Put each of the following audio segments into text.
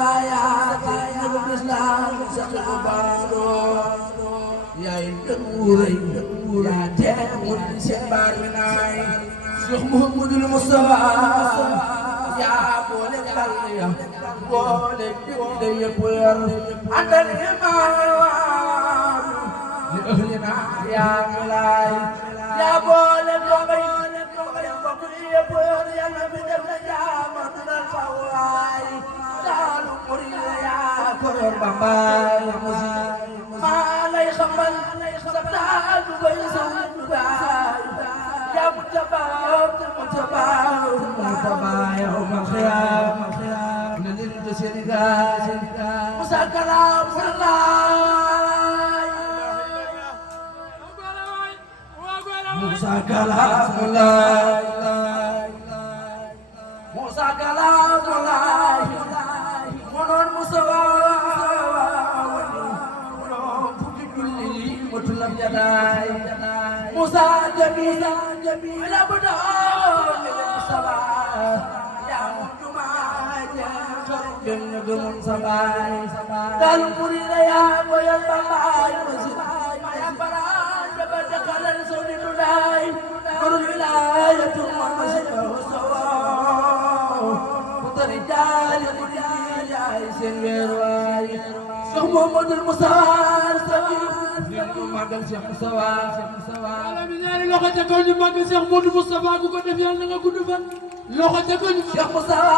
سبايا الإسلام سقبارو يا الدوري يا تامر سبار مناي شيخ محمد المصطفى يا بولك الله بولك يا بوير أنت الإمام لأهلنا يا مولاي يا بولك يا بوير يا نبي النجامة من الفواي دالو مريد يا بوير بامباي ما لي خمل سبتال بيسون باي يا متبا يوم الخيام نلنت سنغا موسى كلام موسى كلام موسى كلام منون موسى مطلب جداي موسى جميل على بدون المصطفى يا مجمع جنجم سباي دال مريد يا بويا باي يا بران بدخل الزون داي نور الولاية والمسجد والسوا وطريقال يا سين ويرواي شيخ محمد المصطفى magal Cheikh Moustapha ala mi ñaari loxo ca kaw ñu magal Cheikh Modou Moustapha ku ko def yàlla nga gudd fan loxo ca kaw ñu Cheikh Moustapha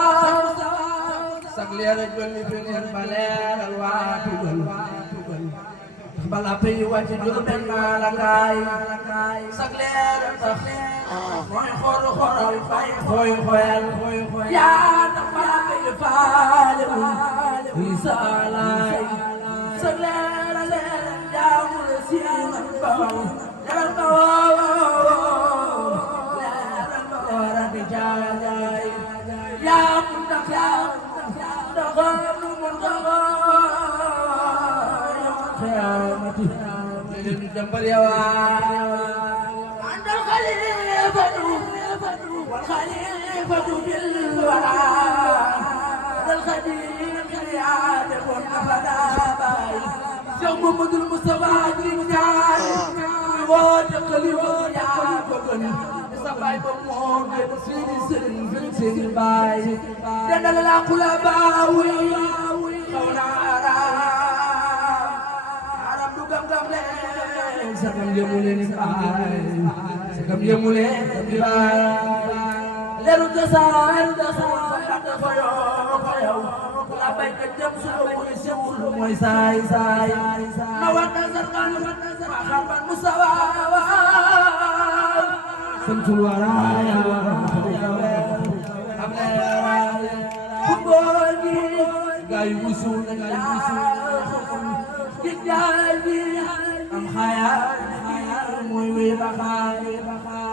sak leer a jolli fi ngeen ba leeral waa tugal bala pay wàcc jul benn la ngaay sak leer a tax mooy xoral fay xoyal yaa tax bala pay faale mu isaalaay sak leer a leer yaa mu la siin baw leeral ba leeral bi jaay yaa mu tax جنبر يا عند الخليفة والخليفة بالورى هذا الخديم خيانة والنفدا باي شيخ محمد المصطفى جريجان ووجه خليفة يا بغن سباي بمون سيدي سن باي دنا لا كل باوي خونا sakam yemule ni baay sakam yemule ni baay leru tasar hada fayo la bay ka jëm sunu moy sewul moy say na wata sarkan khaban musawa santul waraya amle kuboni gay wusul gidaali am khaya moy we bakhay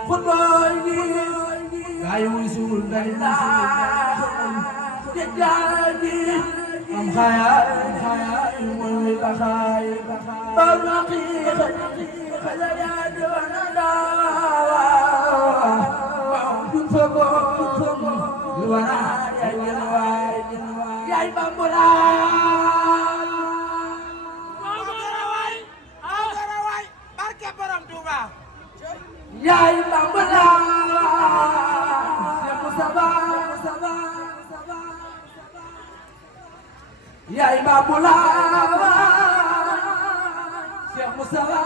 khutboy ni gay wusul dayna gidaali am khaya moy we bakhay barqi khala ya dona dawa dun fabo luara ya jelway ya bambula yaay bambala Cheikh Moustapha yaay bambala Cheikh Moustapha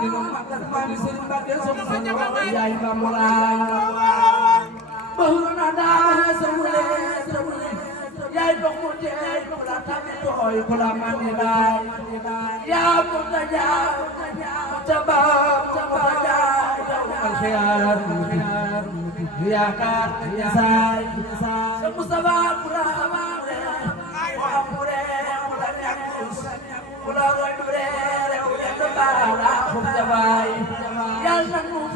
ni no magal mami Serigne Mbacké Soxna yaay bambala bahuna da sawule yaay dox mu tey ko la tamé toy ko la mani day ya mutaja الخيار يا كار يا ساي مصطفى برا وامره ولا يكوس ولا غدره ولا تبارا خم جباي يا نمو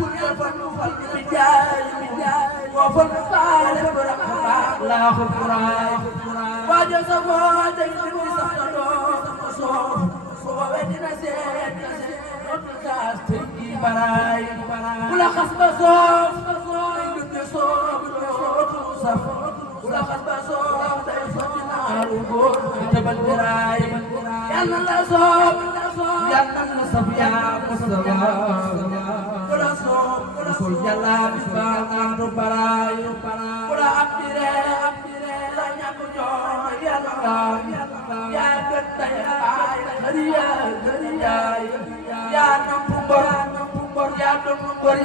فل بجاي وفل فال برا لا خبراي واجا سبا دني سخدو سو وبدنا زين baray kula khas basof dund sof kula khas basof day sotina aaru góor tëbal biraay yàlla la soob yàlla la saf yaa Mustafa ku la soob sol jàllaabi baa ngaandu baraay ku la ab dire la ñàkk jooy yàlla yaa gën tey ay xariyaay yaa nampu ngor yaa doon ngor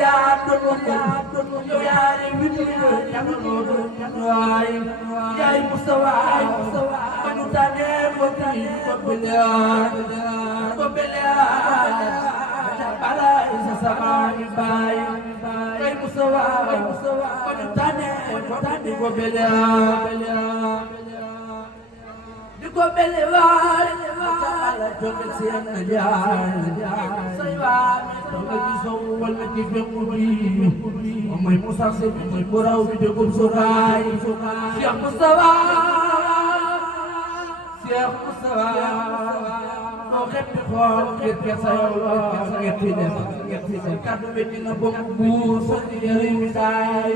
yow yaa di witi yàlla loo doon waay yaay Mustafa ma ñu tànnee ko beleyaay balay sa samaani baay yaay Mustafa ma ñu tànnee ko beleyaay di ko beleyaay ala joge seen na jaay say waa nga gisoo wala ci fekku bi mooy Moussa Sène mooy boraw bi dégum soraay Cheikh Moustapha noo xeppi xool xeppi sa yow xeppi def kaddu bi dina bokk buur sa yëri mi daay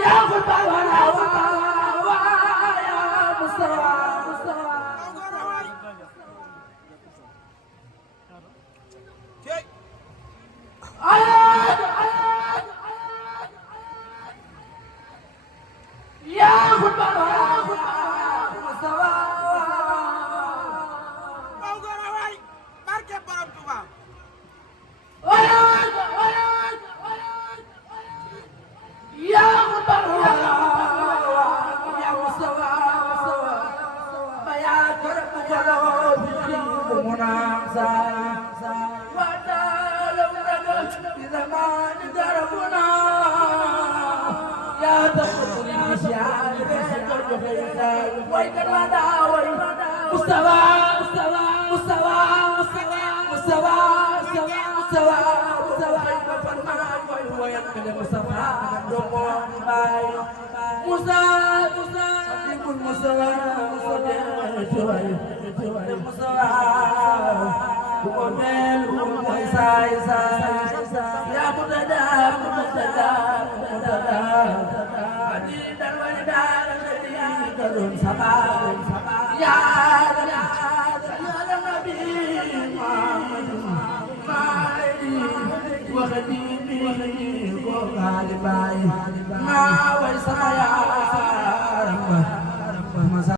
yaa ko bawara yaa Mustafa yaa ko bawara Mustafa barke Borom Tuuba yaa ko bawara yaa Mustafa ba yaa kër bu jalo bi bu munasa wa ta'alu daga bi zamani darabuna yaa taxul bishaan ko joxe way kan ma daaway Mustafa Mustafa bay Musa Sabibul Mustafa Mustafa ko mel ko say ya mutada adi dan wali dar kadon sabah